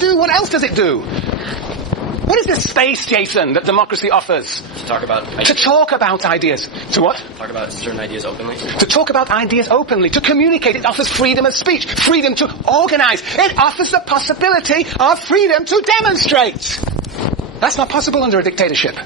do? What else does it do? What is this space, Jason, that democracy offers? To talk about ideas. To talk about ideas. To what? Talk about certain ideas openly. To talk about ideas openly. To communicate. It offers freedom of speech. Freedom to organize. It offers the possibility of freedom to demonstrate. That's not possible under a dictatorship.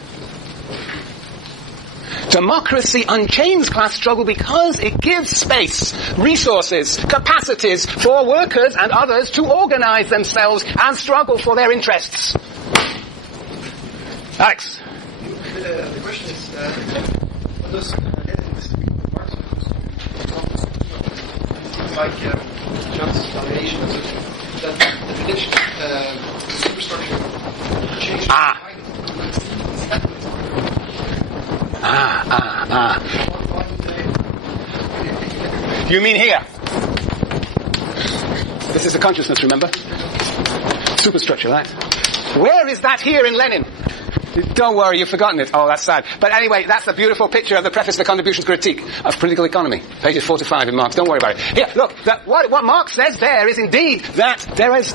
Democracy unchains class struggle because it gives space, resources, capacities for workers and others to organize themselves and struggle for their interests. Alex. The question is, what does Lenin Marx like just foundation, that definition, superstructure change? You mean here? This is the consciousness, remember? Superstructure, right? Where is that here in Lenin? Don't worry, you've forgotten it. Oh, that's sad. But anyway, that's the beautiful picture of the preface to the Contributions Critique of Political Economy. Pages 4 to 5 in Marx. Don't worry about it. Here, look, what Marx says there is indeed that there is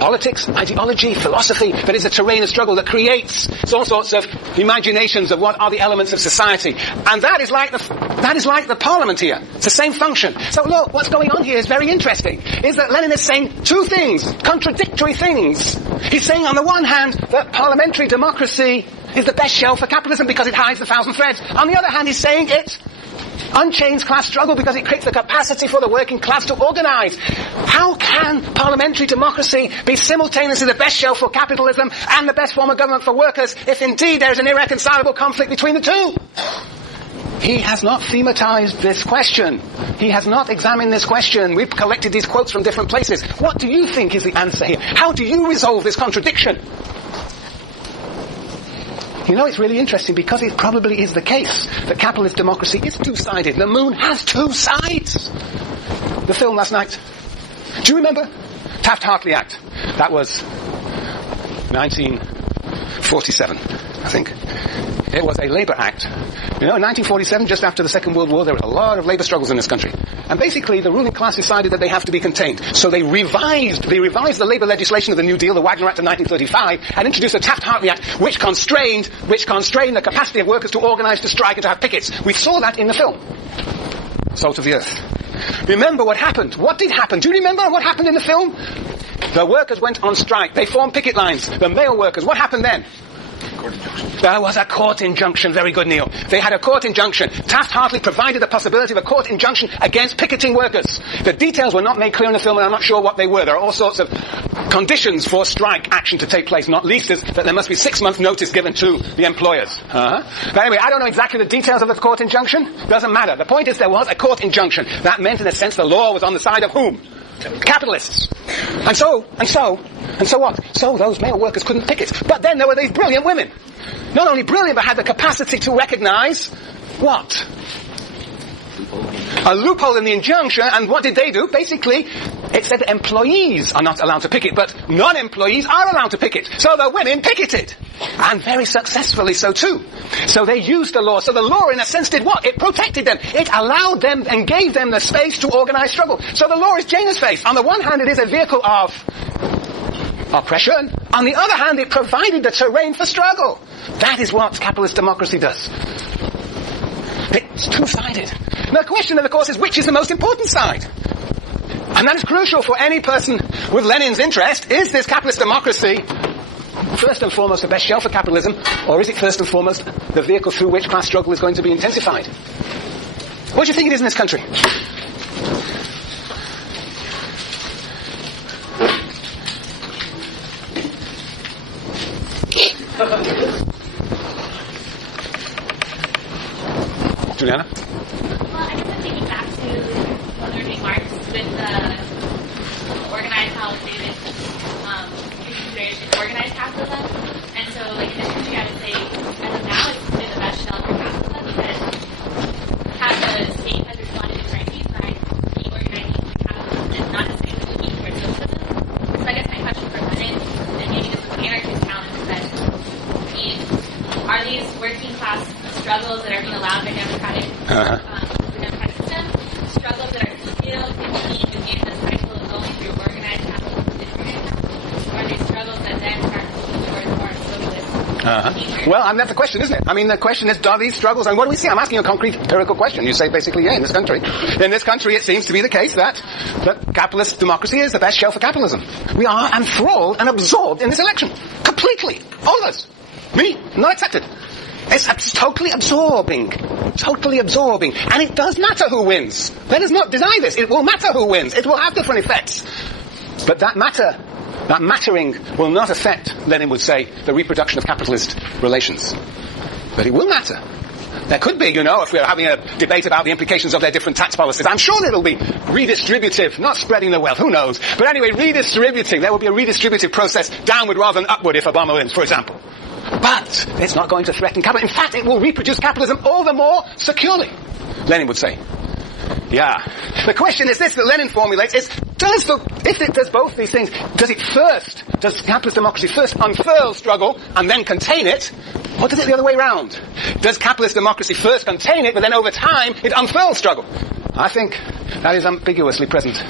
politics, ideology, philosophy, that is a terrain of struggle that creates all sorts of imaginations of what are the elements of society. And that is like the parliament here. It's the same function. So look, what's going on here is very interesting. Is that Lenin is saying two things, contradictory things. He's saying on the one hand that parliamentary democracy is the best shell for capitalism because it hides the thousand threads. On the other hand, he's saying it unchains class struggle because it creates the capacity for the working class to organize. How can parliamentary democracy be simultaneously the best shell for capitalism and the best form of government for workers if indeed there is an irreconcilable conflict between the two? He has not thematized this question. He has not examined this question. We've collected these quotes from different places. What do you think is the answer here? How do you resolve this contradiction? You know, it's really interesting because it probably is the case that capitalist democracy is two-sided. The moon has two sides. The film last night. Do you remember? Taft-Hartley Act. That was 1947, I think. It was a Labour Act. You know, in 1947, just after the Second World War, there were a lot of labour struggles in this country. And basically, the ruling class decided that they have to be contained. So they revised the labour legislation of the New Deal, the Wagner Act of 1935, and introduced the Taft-Hartley Act, which constrained the capacity of workers to organise, to strike, and to have pickets. We saw that in the film. Salt of the Earth. Remember what happened. What did happen? Do you remember what happened in the film? The workers went on strike. They formed picket lines. The male workers. What happened then? There was a court injunction. Very good, Neil. They had a court injunction. Taft-Hartley provided the possibility of a court injunction against picketing workers. The details were not made clear in the film, and I'm not sure what they were. There are all sorts of conditions for strike action to take place, not least is that there must be 6 months notice given to the employers. But anyway, I don't know exactly the details of the court injunction. Doesn't matter. The point is there was a court injunction. That meant, in a sense, the law was on the side of whom? Capitalists. And so what? So those male workers couldn't picket. But then there were these brilliant women. Not only brilliant, but had the capacity to recognize what? A loophole in the injunction. And what did they do? Basically, it said that employees are not allowed to picket, but non-employees are allowed to picket. So the women picketed. And very successfully so too. So they used the law. So the law, in a sense, did what? It protected them. It allowed them and gave them the space to organize struggle. So the law is Janus face. On the one hand, it is a vehicle of oppression. On the other hand, it provided the terrain for struggle. That is what capitalist democracy does. It's two-sided. Now, the question, of course, is which is the most important side? And that is crucial for any person with Lenin's interest. Is this capitalist democracy first and foremost the best shell for capitalism, or is it first and foremost the vehicle through which class struggle is going to be intensified? What do you think it is in this country? Juliana? Well, I guess I'm taking back to what we were doing, Marx, with the organized politics, consideration organized capitalism. And so, like, in this country, I would say, as of now, it's been the best shell for capitalism because have the state has responded to crises by reorganizing the capitalism and not necessarily looking towards socialism. So I guess my question for Lenin, and maybe this is the anarchist challenge, is that, I mean, are these working class struggles that are being allowed by democratic system, struggles that are still contained within the cycle of going through organized capitalism and disorganized Well, that's the question, isn't it? I mean, the question is, are these struggles, and what do we see? I'm asking you a concrete empirical question. You say basically, yeah, in this country, it seems to be the case that capitalist democracy is the best shell for capitalism. We are enthralled and absorbed in this election. Completely. All of us. Me, not accepted. It's totally absorbing. Totally absorbing. And it does matter who wins. Let us not deny this. It will matter who wins. It will have different effects. But that mattering will not affect, Lenin would say, the reproduction of capitalist relations. But it will matter. There could be, if we're having a debate about the implications of their different tax policies, I'm sure it'll be redistributive, not spreading the wealth, who knows. But anyway, redistributing. There will be a redistributive process downward rather than upward if Obama wins, for example. But it's not going to threaten capital. In fact, it will reproduce capitalism all the more securely, Lenin would say. Yeah. The question is this that Lenin formulates is, if it does both these things, does capitalist democracy first unfurl struggle and then contain it, or does it the other way around? Does capitalist democracy first contain it, but then over time it unfurls struggle? I think that is ambiguously present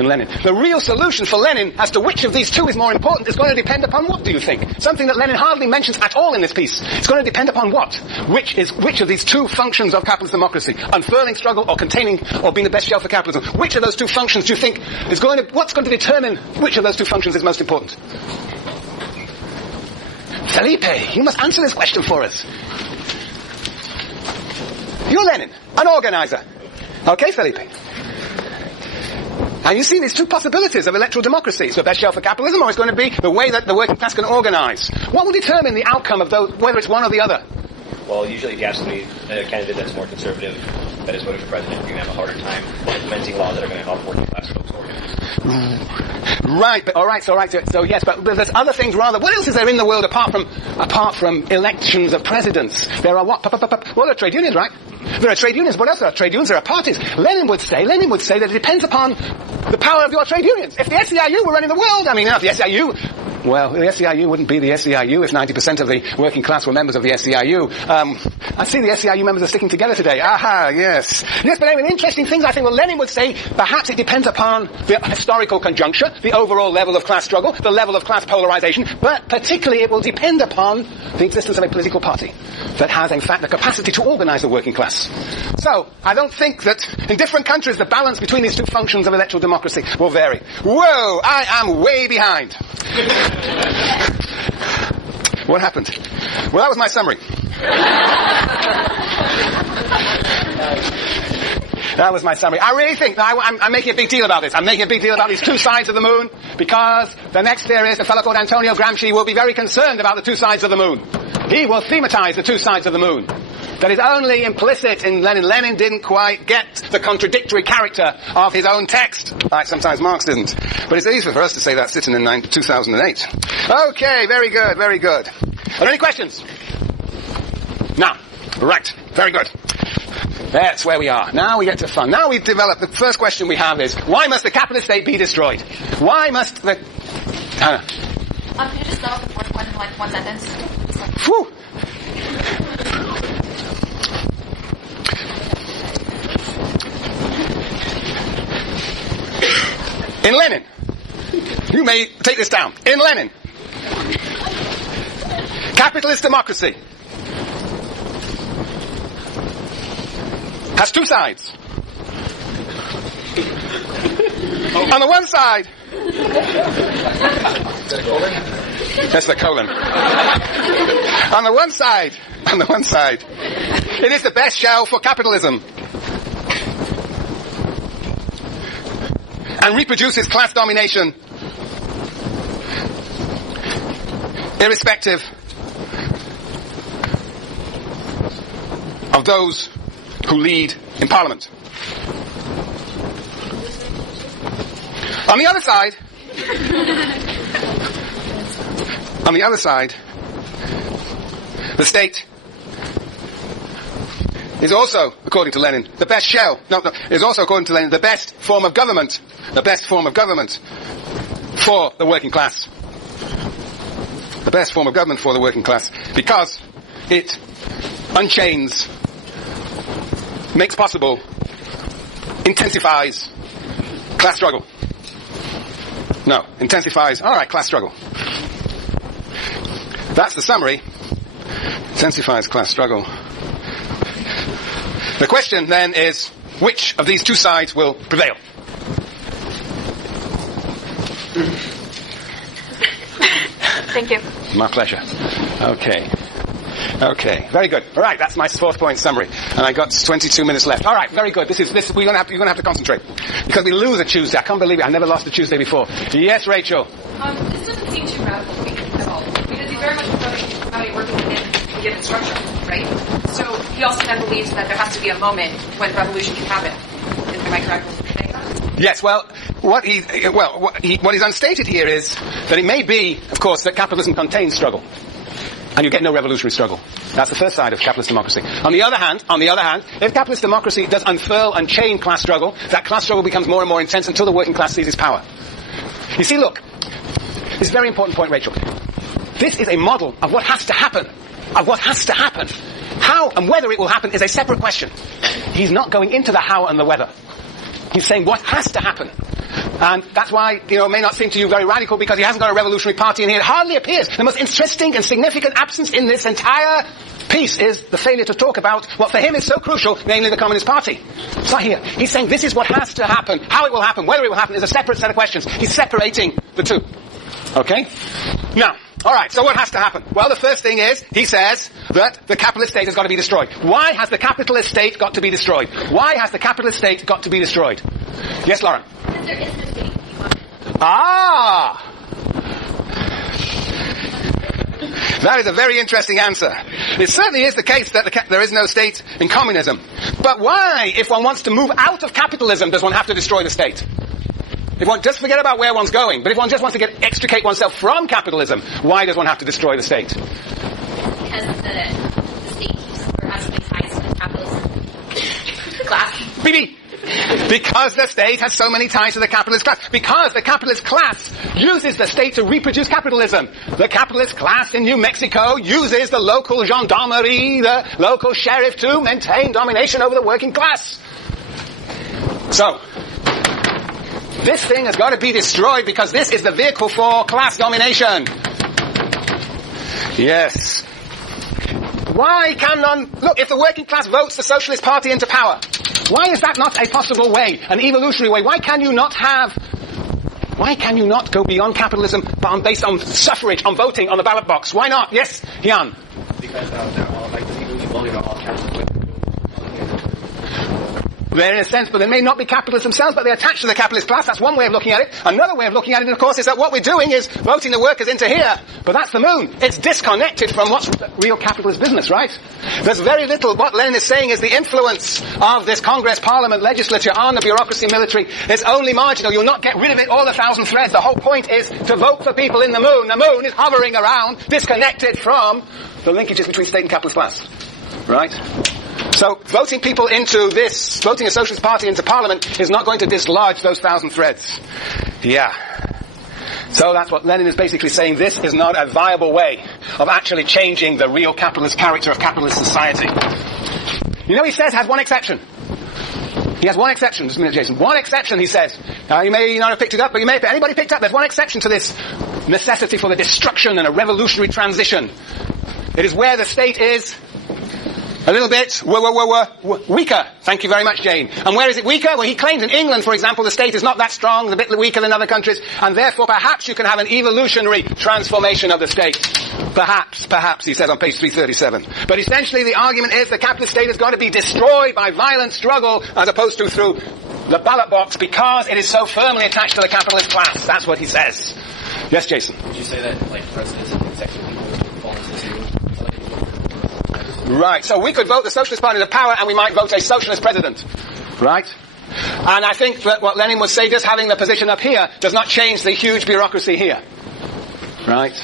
in Lenin. The real solution for Lenin as to which of these two is more important is going to depend upon what, do you think? Something that Lenin hardly mentions at all in this piece. It's going to depend upon what? Which of these two functions of capitalist democracy? Unfurling struggle or containing or being the best shell for capitalism? Which of those two functions do you think what's going to determine which of those two functions is most important? Felipe, you must answer this question for us. You're Lenin, an organizer. Okay, Felipe. And you see these two possibilities of electoral democracy. It's the best shell for capitalism, or it's going to be the way that the working class can organize. What will determine the outcome of those, whether it's one or the other? Well, usually if you ask me a candidate that's more conservative, that is voting for president, you're going to have a harder time implementing laws that are going to help working class folks organize. Right, but all right. So yes, but there's other things rather. What else is there in the world apart from elections of presidents? There are what? Well, there are trade unions, right? There are trade unions. What else? There are trade unions. There are parties. Lenin would say that it depends upon the power of your trade unions. If the SEIU were running the world, if the SEIU, well, the SEIU wouldn't be the SEIU if 90% of the working class were members of the SEIU. I see the SEIU members are sticking together today. Aha, yes. Yes, but anyway, interesting things I think, Lenin would say, perhaps it depends upon the historical conjuncture, the overall level of class struggle, the level of class polarization, but particularly it will depend upon the existence of a political party that has, in fact, the capacity to organize the working class. So, I don't think that in different countries the balance between these two functions of electoral democracy will vary. Whoa, I am way behind. What happened? Well, that was my summary. That was my summary. I really think that I'm making a big deal about this. I'm making a big deal about these two sides of the moon because the next theorist, a fellow called Antonio Gramsci, will be very concerned about the two sides of the moon. He will thematize the two sides of the moon. That is only implicit in Lenin. Lenin didn't quite get the contradictory character of his own text, like sometimes Marx didn't. But it's easy for us to say that sitting in 2008. Okay, very good, very good. Are there any questions? No. Right, very good. That's where we are. Now we get to fun. Now we've developed, the first question we have is, why must the capitalist state be destroyed? Why must the... Can you just spell out the fourth one in one sentence? Whew. In Lenin, you may take this down. In Lenin, capitalist democracy has two sides. On the one side, that's the colon. On the one side, it is the best shell for capitalism. And reproduces class domination irrespective of those who lead in parliament. On the other side, the state is also, according to Lenin, the best shell. Is also, according to Lenin, the best form of government. The best form of government for the working class. The best form of government for the working class. Because it unchains, makes possible, intensifies class struggle. No, intensifies, alright, class struggle. That's the summary. Intensifies class struggle. The question then is, which of these two sides will prevail? Thank you. My pleasure. Okay, very good. All right, that's my 4th-point summary, and I got 22 minutes left. All right, very good. This you're going to have to concentrate because we lose a Tuesday. I can't believe it. I never lost a Tuesday before. Yes, Rachel. This doesn't seem too radical to me at all, because he very much promotes how he works within a given structure, right? So he also then believes that there has to be a moment when revolution can happen. Am I correct in saying that? Yes. Well, what is unstated here is that it may be, of course, that capitalism contains struggle. And you get no revolutionary struggle. That's the first side of capitalist democracy. On the other hand, if capitalist democracy does unfurl and chain class struggle, that class struggle becomes more and more intense until the working class seizes power. You see, look, this is a very important point, Rachel. This is a model of what has to happen. How and whether it will happen is a separate question. He's not going into the how and the whether. He's saying what has to happen. And that's why, it may not seem to you very radical, because he hasn't got a revolutionary party in here. It hardly appears. The most interesting and significant absence in this entire piece is the failure to talk about what for him is so crucial, namely the Communist Party. It's not here. He's saying this is what has to happen. How it will happen, whether it will happen, is a separate set of questions. He's separating the two. Okay? Now, alright, so what has to happen? Well, the first thing is, he says that the capitalist state has got to be destroyed. Why has the capitalist state got to be destroyed? Why has the capitalist state got to be destroyed? Yes, Lauren? Because there isn't a state. That is a very interesting answer. It certainly is the case that there is no state in communism. But why, if one wants to move out of capitalism, does one have to destroy the state? If one just forget about where one's going, but if one just wants to extricate oneself from capitalism, why does one have to destroy the state? Because the state keeps or has been ties to the capitalist class. BB! Because the state has so many ties to the capitalist class. Because the capitalist class uses the state to reproduce capitalism. The capitalist class in New Mexico uses the local gendarmerie, the local sheriff to maintain domination over the working class. So, this thing has got to be destroyed because this is the vehicle for class domination. Yes. Why can none... Look, if the working class votes the Socialist Party into power, why is that not a possible way, an evolutionary way? Why can you not go beyond capitalism based on suffrage, on voting, on the ballot box? Why not? Yes, Jan? Because they're all like the people who voted on all capitalism. They're in a sense, but they may not be capitalists themselves, but they're attached to the capitalist class. That's one way of looking at it. Another way of looking at it, of course, is that what we're doing is voting the workers into here. But that's the moon. It's disconnected from what's real capitalist business, right? There's very little. What Lenin is saying is the influence of this Congress, Parliament, legislature on the bureaucracy, military is only marginal. You'll not get rid of it all 1,000 threads. The whole point is to vote for people in the moon. The moon is hovering around, disconnected from the linkages between state and capitalist class. Right? So voting people into this, voting a Socialist Party into Parliament is not going to dislodge those 1,000 threads. Yeah. So that's what Lenin is basically saying. This is not a viable way of actually changing the real capitalist character of capitalist society. He says has one exception. He has one exception. Just a minute, Jason. One exception, he says. Now, you may not have picked it up, but anybody picked up? There's one exception to this necessity for the destruction and a revolutionary transition. It is where the state is a little bit weaker. Thank you very much, Jane. And where is it weaker? Well, he claims in England, for example, the state is not that strong, it's a bit weaker than other countries, and therefore perhaps you can have an evolutionary transformation of the state. Perhaps, he says on page 337. But essentially the argument is the capitalist state has got to be destroyed by violent struggle as opposed to through the ballot box because it is so firmly attached to the capitalist class. That's what he says. Yes, Jason? Would you say that, presidents and executive people fall into this too? Right, so we could vote the Socialist Party into power and we might vote a socialist president. Right? And I think that what Lenin would say, just having the position up here, does not change the huge bureaucracy here. Right?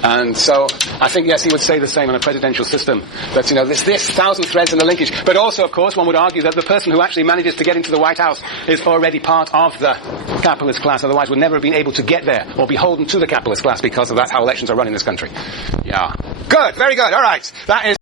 And so, I think, yes, he would say the same on a presidential system. That, this 1,000 threads in the linkage. But also, of course, one would argue that the person who actually manages to get into the White House is already part of the capitalist class. Otherwise, would never have been able to get there or beholden to the capitalist class because that's how elections are run in this country. Yeah. Good. Very good. All right. That is